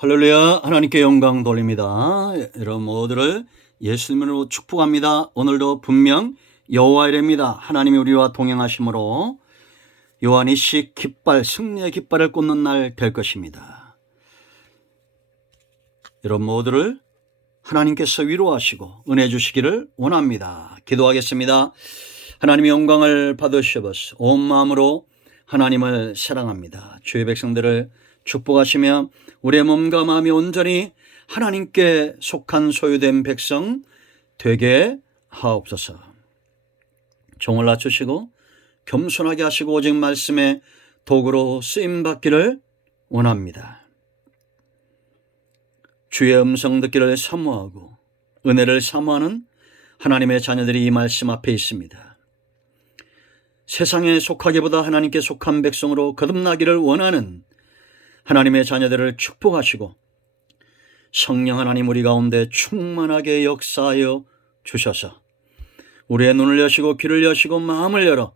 할렐루야. 하나님께 영광 돌립니다. 여러분 모두를 예수님으로 축복합니다. 오늘도 분명 여호와 이레입니다. 하나님이 우리와 동행하심으로 요한이식 깃발, 승리의 깃발을 꽂는 날 될 것입니다. 여러분 모두를 하나님께서 위로하시고 은혜 주시기를 원합니다. 기도하겠습니다. 하나님의 영광을 받으셔서 온 마음으로 하나님을 사랑합니다. 주의 백성들을 축복하시며 우리의 몸과 마음이 온전히 하나님께 속한 소유된 백성 되게 하옵소서. 종을 낮추시고 겸손하게 하시고 오직 말씀의 도구로 쓰임받기를 원합니다. 주의 음성 듣기를 사모하고 은혜를 사모하는 하나님의 자녀들이 이 말씀 앞에 있습니다. 세상에 속하기보다 하나님께 속한 백성으로 거듭나기를 원하는 하나님의 자녀들을 축복하시고 성령 하나님 우리 가운데 충만하게 역사하여 주셔서 우리의 눈을 여시고 귀를 여시고 마음을 열어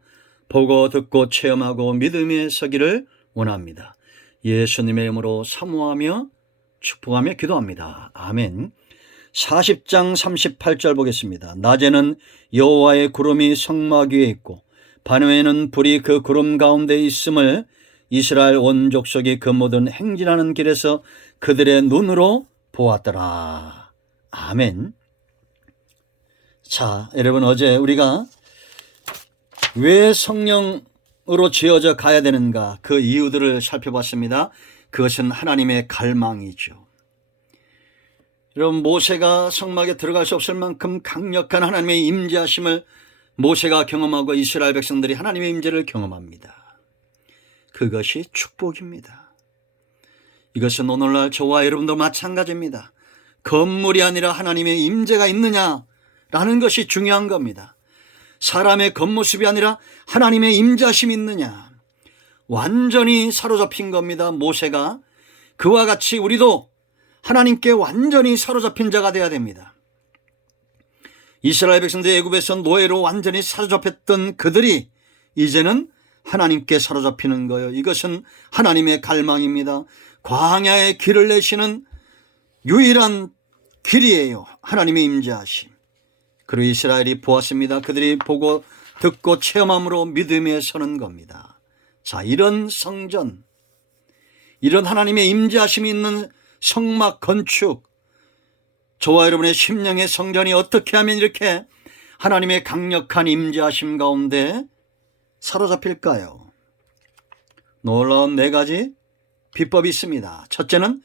보고 듣고 체험하고 믿음에 서기를 원합니다. 예수님의 이름으로 사모하며 축복하며 기도합니다. 아멘. 40장 38절 보겠습니다. 낮에는 여호와의 구름이 성막 위에 있고 밤에는 불이 그 구름 가운데 있음을 이스라엘 온 족속이 그 모든 행진하는 길에서 그들의 눈으로 보았더라. 아멘. 자, 여러분 어제 우리가 왜 성령으로 지어져 가야 되는가 그 이유들을 살펴봤습니다. 그것은 하나님의 갈망이죠. 여러분 모세가 성막에 들어갈 수 없을 만큼 강력한 하나님의 임재하심을 모세가 경험하고 이스라엘 백성들이 하나님의 임재를 경험합니다. 그것이 축복입니다. 이것은 오늘날 저와 여러분도 마찬가지입니다. 건물이 아니라 하나님의 임재가 있느냐라는 것이 중요한 겁니다. 사람의 겉모습이 아니라 하나님의 임재하심이 있느냐. 완전히 사로잡힌 겁니다. 모세가 그와 같이 우리도 하나님께 완전히 사로잡힌 자가 되어야 됩니다. 이스라엘 백성들이 애굽에서 노예로 완전히 사로잡혔던 그들이 이제는 하나님께 사로잡히는 거예요. 이것은 하나님의 갈망입니다. 광야의 길을 내시는 유일한 길이에요. 하나님의 임재하심. 그리고 이스라엘이 보았습니다. 그들이 보고 듣고 체험함으로 믿음에 서는 겁니다. 자, 이런 성전, 이런 하나님의 임재하심이 있는 성막 건축, 저와 여러분의 심령의 성전이 어떻게 하면 이렇게 하나님의 강력한 임재하심 가운데 사로잡힐까요? 놀라운 4가지 비법이 있습니다. 첫째는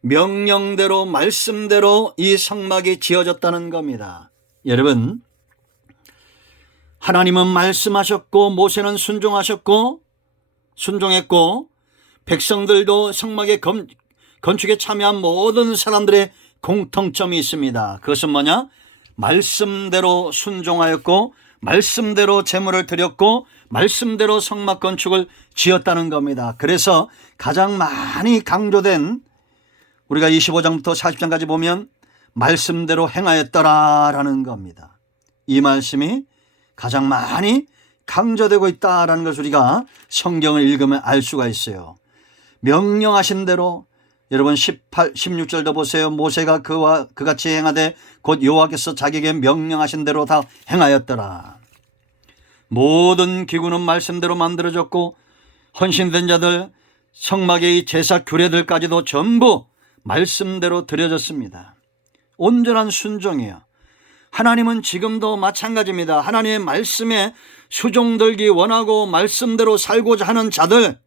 명령대로 말씀대로 이 성막이 지어졌다는 겁니다. 여러분, 하나님은 말씀하셨고 모세는 순종했고 백성들도 성막의 건축에 참여한 모든 사람들의 공통점이 있습니다. 그것은 뭐냐? 말씀대로 순종하였고 말씀대로 제물을 드렸고 말씀대로 성막 건축을 지었다는 겁니다. 그래서 가장 많이 강조된 우리가 25장부터 40장까지 보면 말씀대로 행하였더라라는 겁니다. 이 말씀이 가장 많이 강조되고 있다라는 것을 우리가 성경을 읽으면 알 수가 있어요. 명령하신 대로 여러분 16절도 보세요. 모세가 그와 그같이 행하되 곧 여호와께서 자기에게 명령하신 대로 다 행하였더라. 모든 기구는 말씀대로 만들어졌고 헌신된 자들 성막의 이 제사 규례들까지도 전부 말씀대로 드려졌습니다. 온전한 순종이에요. 하나님은 지금도 마찬가지입니다. 하나님의 말씀에 수종들기 원하고 말씀대로 살고자 하는 자들,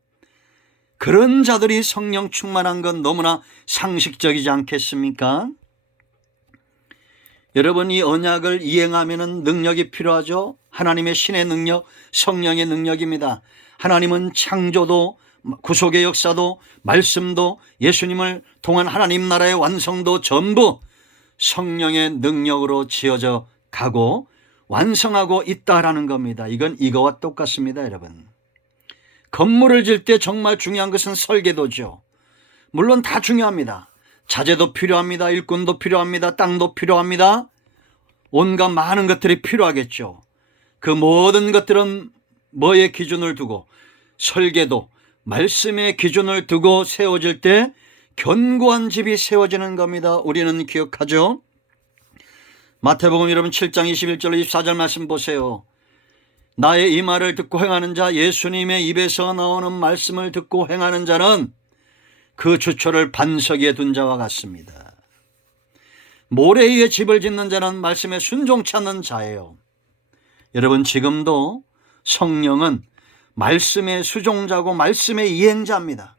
그런 자들이 성령 충만한 건 너무나 상식적이지 않겠습니까? 여러분, 이 언약을 이행하면 능력이 필요하죠. 하나님의 신의 능력, 성령의 능력입니다. 하나님은 창조도 구속의 역사도 말씀도 예수님을 통한 하나님 나라의 완성도 전부 성령의 능력으로 지어져 가고 완성하고 있다라는 겁니다. 이건 이거와 똑같습니다. 여러분, 건물을 질 때 정말 중요한 것은 설계도죠. 물론 다 중요합니다. 자재도 필요합니다. 일꾼도 필요합니다. 땅도 필요합니다. 온갖 많은 것들이 필요하겠죠. 그 모든 것들은 뭐의 기준을 두고 설계도, 말씀의 기준을 두고 세워질 때 견고한 집이 세워지는 겁니다. 우리는 기억하죠? 마태복음 여러분 7장 21절로 24절 말씀 보세요. 나의 이 말을 듣고 행하는 자, 예수님의 입에서 나오는 말씀을 듣고 행하는 자는 그 주초를 반석 위에 둔 자와 같습니다. 모래 위에 집을 짓는 자는 말씀에 순종치 않는 자예요. 여러분, 지금도 성령은 말씀의 수종자고 말씀의 이행자입니다.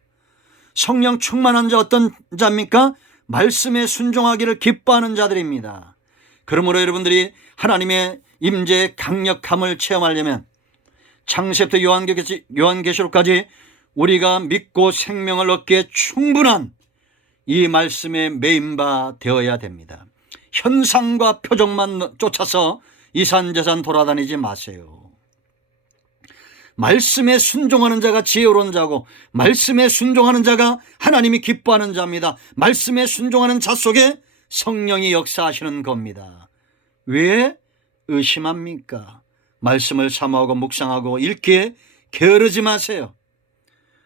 성령 충만한 자 어떤 자입니까? 말씀에 순종하기를 기뻐하는 자들입니다. 그러므로 여러분들이 하나님의 임재의 강력함을 체험하려면 창세부터 요한계시록까지 우리가 믿고 생명을 얻기에 충분한 이 말씀에 매인바 되어야 됩니다. 현상과 표적만 쫓아서 이산저산 돌아다니지 마세요. 말씀에 순종하는 자가 지혜로운 자고 말씀에 순종하는 자가 하나님이 기뻐하는 자입니다. 말씀에 순종하는 자 속에 성령이 역사하시는 겁니다. 왜 의심합니까? 말씀을 사모하고 묵상하고 읽기에 게으르지 마세요.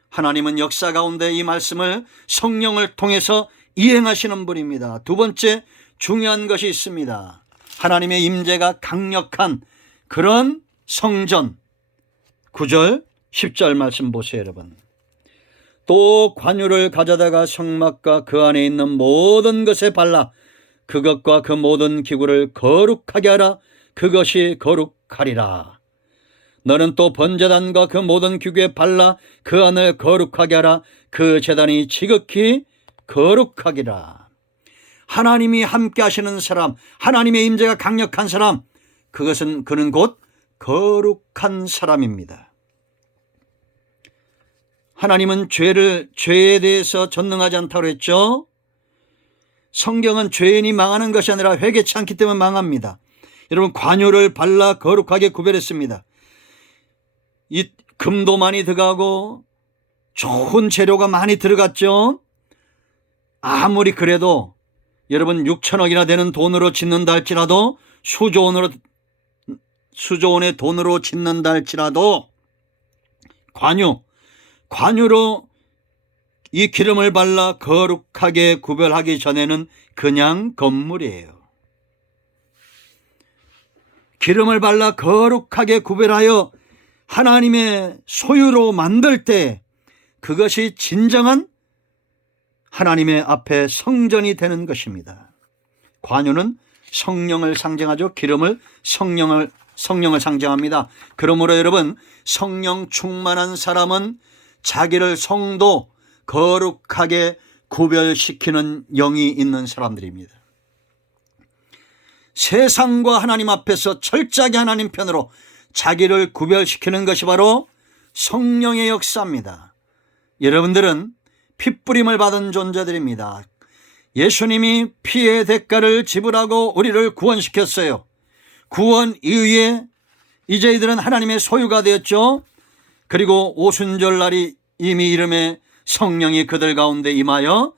하나님은 역사 가운데 이 말씀을 성령을 통해서 이행하시는 분입니다. 두 번째 중요한 것이 있습니다. 하나님의 임재가 강력한 그런 성전. 9절 10절 말씀 보세요 여러분. 또 관유를 가져다가 성막과 그 안에 있는 모든 것에 발라 그것과 그 모든 기구를 거룩하게 하라. 그것이 거룩하리라. 너는 또 번제단과 그 모든 기구에 발라 그 안을 거룩하게 하라. 그 제단이 지극히 거룩하기라. 하나님이 함께 하시는 사람, 하나님의 임재가 강력한 사람, 그는 곧 거룩한 사람입니다. 하나님은 죄에 대해서 전능하지 않다고 했죠. 성경은 죄인이 망하는 것이 아니라 회개치 않기 때문에 망합니다. 여러분, 관유를 발라 거룩하게 구별했습니다. 이 금도 많이 들어가고 좋은 재료가 많이 들어갔죠. 아무리 그래도 여러분 6천억이나 되는 돈으로 짓는다 할지라도 수조원의 돈으로 짓는다 할지라도 관유로 이 기름을 발라 거룩하게 구별하기 전에는 그냥 건물이에요. 기름을 발라 거룩하게 구별하여 하나님의 소유로 만들 때 그것이 진정한 하나님의 앞에 성전이 되는 것입니다. 관유는 성령을 상징하죠. 기름을 성령을 상징합니다. 그러므로 여러분, 성령 충만한 사람은 자기를 성도 거룩하게 구별시키는 영이 있는 사람들입니다. 세상과 하나님 앞에서 철저하게 하나님 편으로 자기를 구별시키는 것이 바로 성령의 역사입니다. 여러분들은 핏부림을 받은 존재들입니다. 예수님이 피의 대가를 지불하고 우리를 구원시켰어요. 구원 이후에 이제 이들은 하나님의 소유가 되었죠. 그리고 오순절날이 이미 이름에 성령이 그들 가운데 임하여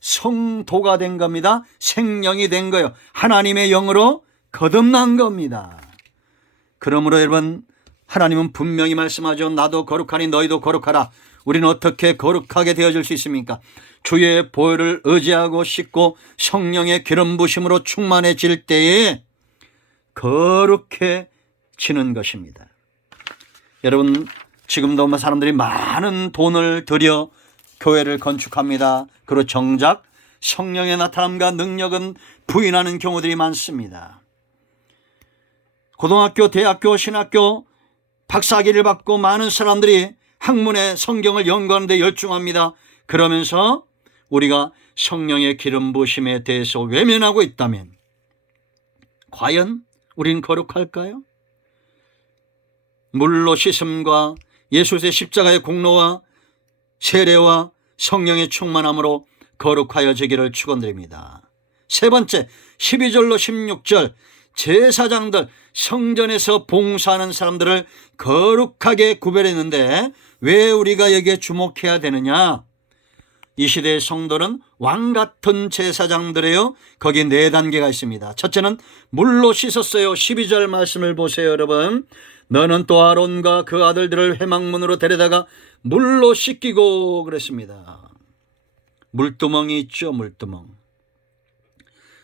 성도가 된 겁니다. 생명이 된 거예요. 하나님의 영으로 거듭난 겁니다. 그러므로 여러분, 하나님은 분명히 말씀하죠. 나도 거룩하니 너희도 거룩하라. 우리는 어떻게 거룩하게 되어질 수 있습니까? 주의 보혈을 의지하고 씻고 성령의 기름 부심으로 충만해질 때에 거룩해지는 것입니다. 여러분, 지금도 사람들이 많은 돈을 들여 교회를 건축합니다. 그리고 정작 성령의 나타남과 능력은 부인하는 경우들이 많습니다. 고등학교, 대학교, 신학교 박사학위를 받고 많은 사람들이 학문의 성경을 연구하는 데 열중합니다. 그러면서 우리가 성령의 기름 부심에 대해서 외면하고 있다면 과연 우린 거룩할까요? 물로 씻음과 예수의 십자가의 공로와 세례와 성령의 충만함으로 거룩하여지기를 축원드립니다. 세 번째, 12절로 16절 제사장들, 성전에서 봉사하는 사람들을 거룩하게 구별했는데 왜 우리가 여기에 주목해야 되느냐? 이 시대의 성도는 왕같은 제사장들이에요. 거기 4단계가 있습니다. 첫째는 물로 씻었어요. 12절 말씀을 보세요 여러분. 너는 또 아론과 그 아들들을 회막문으로 데려다가 물로 씻기고 그랬습니다. 물두멍이 있죠.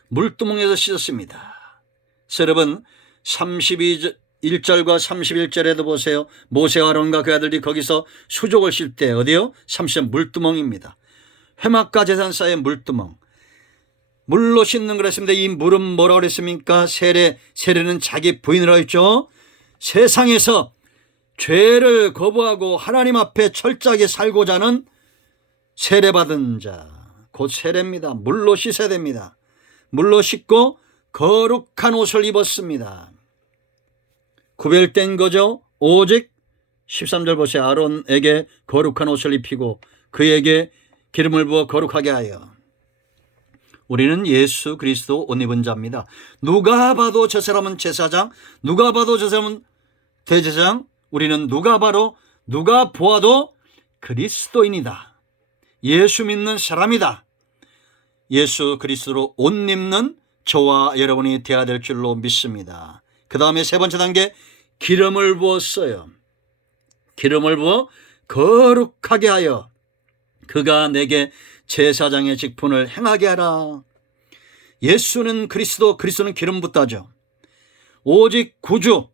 물두멍에서 씻었습니다. 여러분 31절과 31절에도 보세요. 모세와 아론과 그 아들이 거기서 수족을 쉴 때 어디요? 30절 물두멍입니다. 회막과 제단사의 물두멍. 물로 씻는 그랬습니다. 이 물은 뭐라고 그랬습니까? 세례는 자기 부인이라고 했죠. 세상에서 죄를 거부하고 하나님 앞에 철저하게 살고자 하는 세례받은 자, 곧 세례입니다. 물로 씻어야 됩니다. 물로 씻고 거룩한 옷을 입었습니다. 구별된 거죠. 오직 13절 보세요. 아론에게 거룩한 옷을 입히고 그에게 기름을 부어 거룩하게 하여. 우리는 예수 그리스도 옷 입은 자입니다. 누가 봐도 저 사람은 제사장, 누가 봐도 저 사람은 대제사장, 우리는 누가 보아도 그리스도인이다. 예수 믿는 사람이다. 예수 그리스도로 옷 입는 저와 여러분이 되어야 될 줄로 믿습니다. 그 다음에 세 번째 단계, 기름을 부었어요. 기름을 부어 거룩하게 하여 그가 내게 제사장의 직분을 행하게 하라. 예수는 그리스도는 기름 붓다죠. 오직 구주,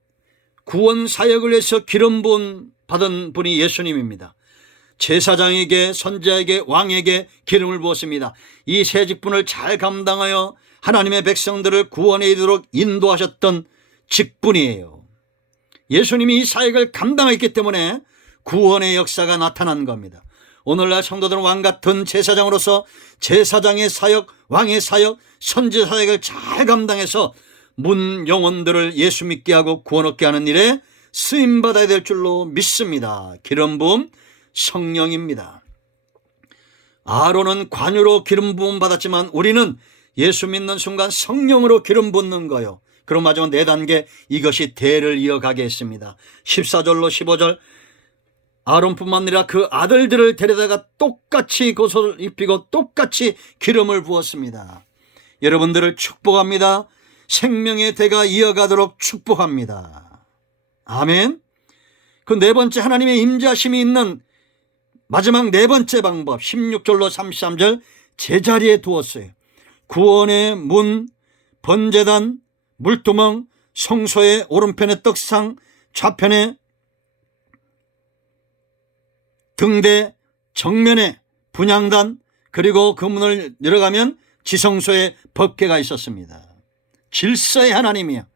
구원 사역을 위해서 기름 부음 받은 분이 예수님입니다. 제사장에게, 선지자에게, 왕에게 기름을 부었습니다. 이 세 직분을 잘 감당하여 하나님의 백성들을 구원에 이르도록 인도하셨던 직분이에요. 예수님이 이 사역을 감당했기 때문에 구원의 역사가 나타난 겁니다. 오늘날 성도들은 왕같은 제사장으로서 제사장의 사역, 왕의 사역, 선지 사역을 잘 감당해서 문 영혼들을 예수 믿게 하고 구원 얻게 하는 일에 쓰임받아야 될 줄로 믿습니다. 기름 부음 성령입니다. 아론은 관유로 기름 부음 받았지만 우리는 예수 믿는 순간 성령으로 기름 붓는 거요. 그럼 마지막 네 단계, 이것이 대를 이어가게 했습니다. 14절로 15절, 아론뿐만 아니라 그 아들들을 데려다가 똑같이 옷을 입히고 똑같이 기름을 부었습니다. 여러분들을 축복합니다. 생명의 대가 이어가도록 축복합니다. 아멘. 그 네 번째, 하나님의 임재하심이 있는 마지막 네 번째 방법, 16절로 33절, 제자리에 두었어요. 구원의 문, 번제단, 물두멍, 성소의 오른편에 떡상, 좌편에 등대, 정면에 분향단, 그리고 그 문을 열어가면 지성소에 법궤가 있었습니다. 질서의 하나님이요,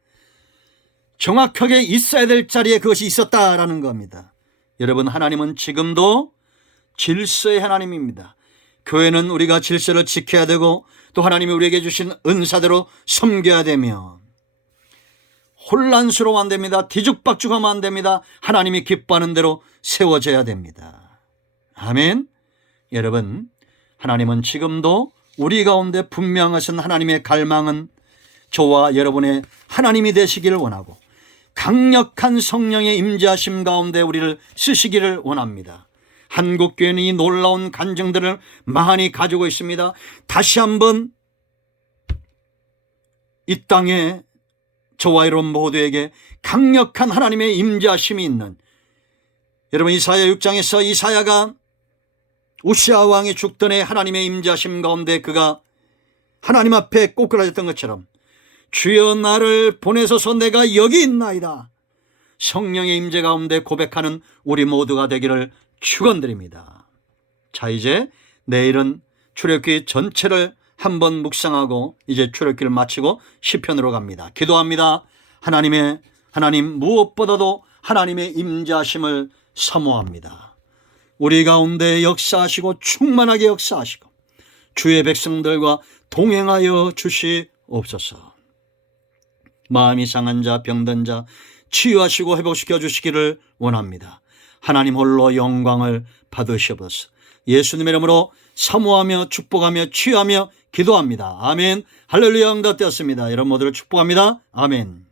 정확하게 있어야 될 자리에 그것이 있었다라는 겁니다. 여러분, 하나님은 지금도 질서의 하나님입니다. 교회는 우리가 질서를 지켜야 되고 또 하나님이 우리에게 주신 은사대로 섬겨야 되며, 혼란스러우면 안 됩니다. 뒤죽박죽하면 안 됩니다. 하나님이 기뻐하는 대로 세워져야 됩니다. 아멘. 여러분, 하나님은 지금도 우리 가운데 분명하신 하나님의 갈망은 저와 여러분의 하나님이 되시기를 원하고 강력한 성령의 임재하심 가운데 우리를 쓰시기를 원합니다. 한국교회는 이 놀라운 간증들을 많이 가지고 있습니다. 다시 한번 이 땅에 저와 여러분 모두에게 강력한 하나님의 임재하심이 있는, 여러분 이사야 6장에서 이사야가 우시아 왕이 죽던 해 하나님의 임재하심 가운데 그가 하나님 앞에 꼬꾸라졌던 것처럼 주여 나를 보내소서 내가 여기 있나이다, 성령의 임재 가운데 고백하는 우리 모두가 되기를 축원드립니다. 자, 이제 내일은 출애굽기 전체를 한번 묵상하고 이제 출애굽기를 마치고 시편으로 갑니다. 기도합니다. 하나님 무엇보다도 하나님의 임재하심을 사모합니다. 우리 가운데 역사하시고 충만하게 역사하시고 주의 백성들과 동행하여 주시옵소서. 마음이 상한 자, 병든 자 치유하시고 회복시켜 주시기를 원합니다. 하나님 홀로 영광을 받으시옵소서. 예수님의 이름으로 사모하며 축복하며 치유하며 기도합니다. 아멘. 할렐루야. 응답되었습니다. 여러분 모두를 축복합니다. 아멘.